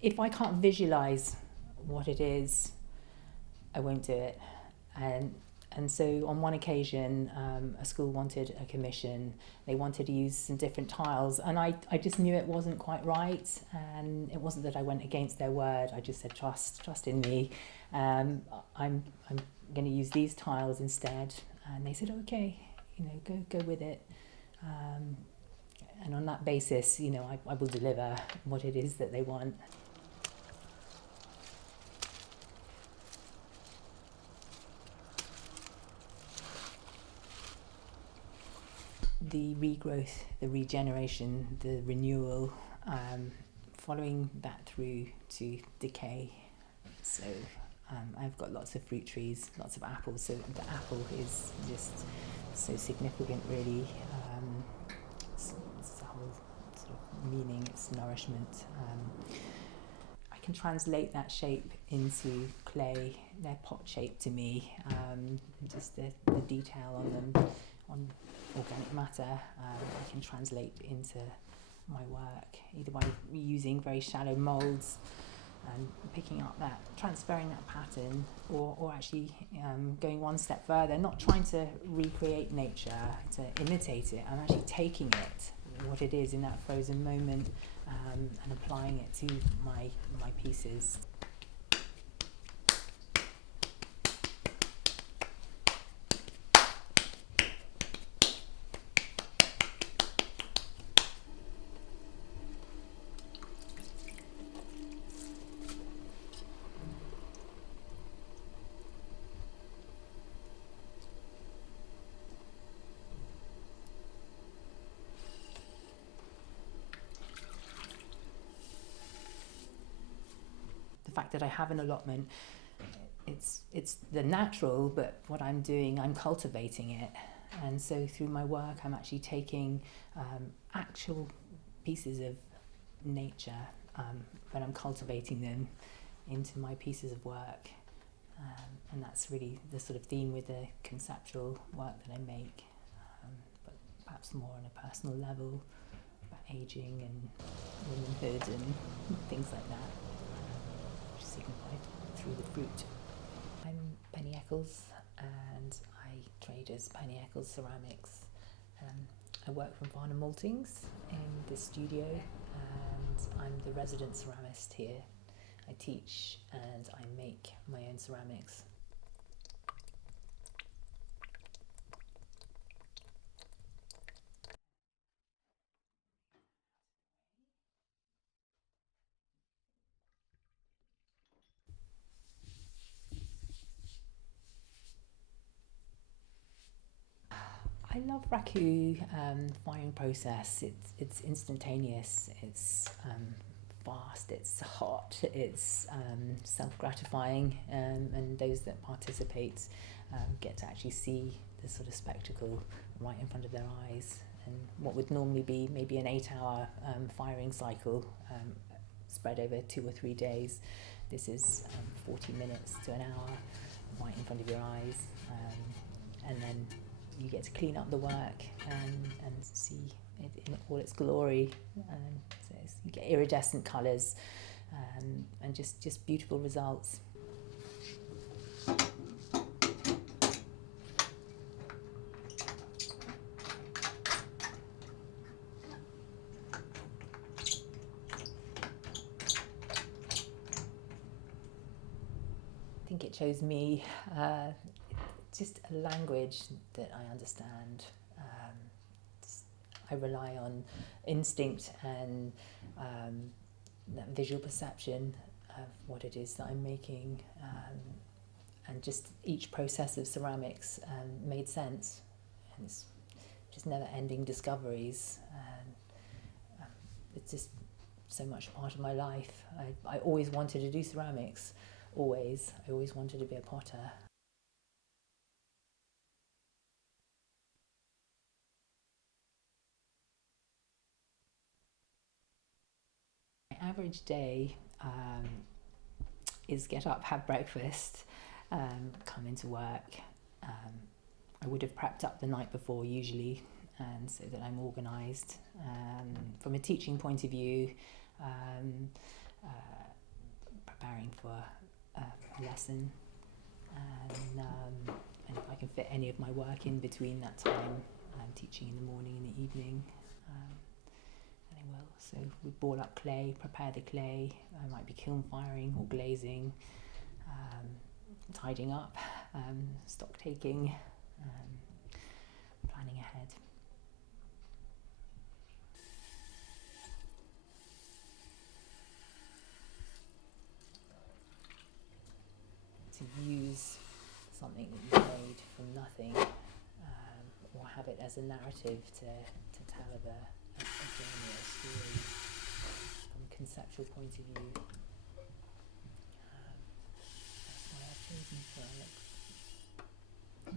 if I can't visualize what it is, I won't do it. And and so on one occasion, a school wanted a commission. They wanted to use some different tiles, and I just knew it wasn't quite right. And it wasn't that I went against their word. I just said, trust in me. I'm going to use these tiles instead. And they said, okay, go with it. And on that basis, I will deliver what it is that they want. The regrowth, the regeneration, the renewal, following that through to decay. So I've got lots of fruit trees, lots of apples, so the apple is just so significant, really. It's the whole sort of meaning, it's nourishment. I can translate that shape into clay. They're pot shaped to me. Just the detail on them, on organic matter, I can translate into my work, either by using very shallow moulds and picking up that, transferring that pattern, or actually going one step further, not trying to recreate nature, to imitate it. I'm actually taking it, what it is in that frozen moment, and applying it to my pieces. The fact that I have an allotment, it's the natural, but what I'm doing, I'm cultivating it. And so through my work, I'm actually taking actual pieces of nature, but I'm cultivating them into my pieces of work. And that's really the sort of theme with the conceptual work that I make, but perhaps more on a personal level, about aging and womanhood and things like that, which is signified through the fruit. I'm Penny Eccles, and I trade as Penny Eccles Ceramics. I work from Farnham Maltings in the studio, and I'm the resident ceramist here. I teach and I make my own ceramics. I love raku firing process. It's instantaneous. It's fast. It's hot. It's self-gratifying, and those that participate get to actually see the sort of spectacle right in front of their eyes. And what would normally be maybe an 8-hour firing cycle spread over 2 or 3 days, this is 40 minutes to an hour right in front of your eyes, and then you get to clean up the work and see it in all its glory. So you get iridescent colours, and just beautiful results. I think it shows me just a language that I understand. I rely on instinct and that visual perception of what it is that I'm making, and just each process of ceramics made sense, and it's just never-ending discoveries, and it's just so much part of my life. I always wanted to do ceramics, always. I always wanted to be a potter. My average day is get up, have breakfast, come into work. I would have prepped up the night before usually, and so that I'm organised. From a teaching point of view, preparing for a lesson, and if I can fit any of my work in between that time, teaching in the morning and the evening, then I will. So we ball up clay, prepare the clay. I might be kiln firing or glazing, tidying up, stock taking, planning ahead. To use something that you've made from nothing, or have it as a narrative to tell of a journey or a story from a conceptual point of view. That's why I've chosen for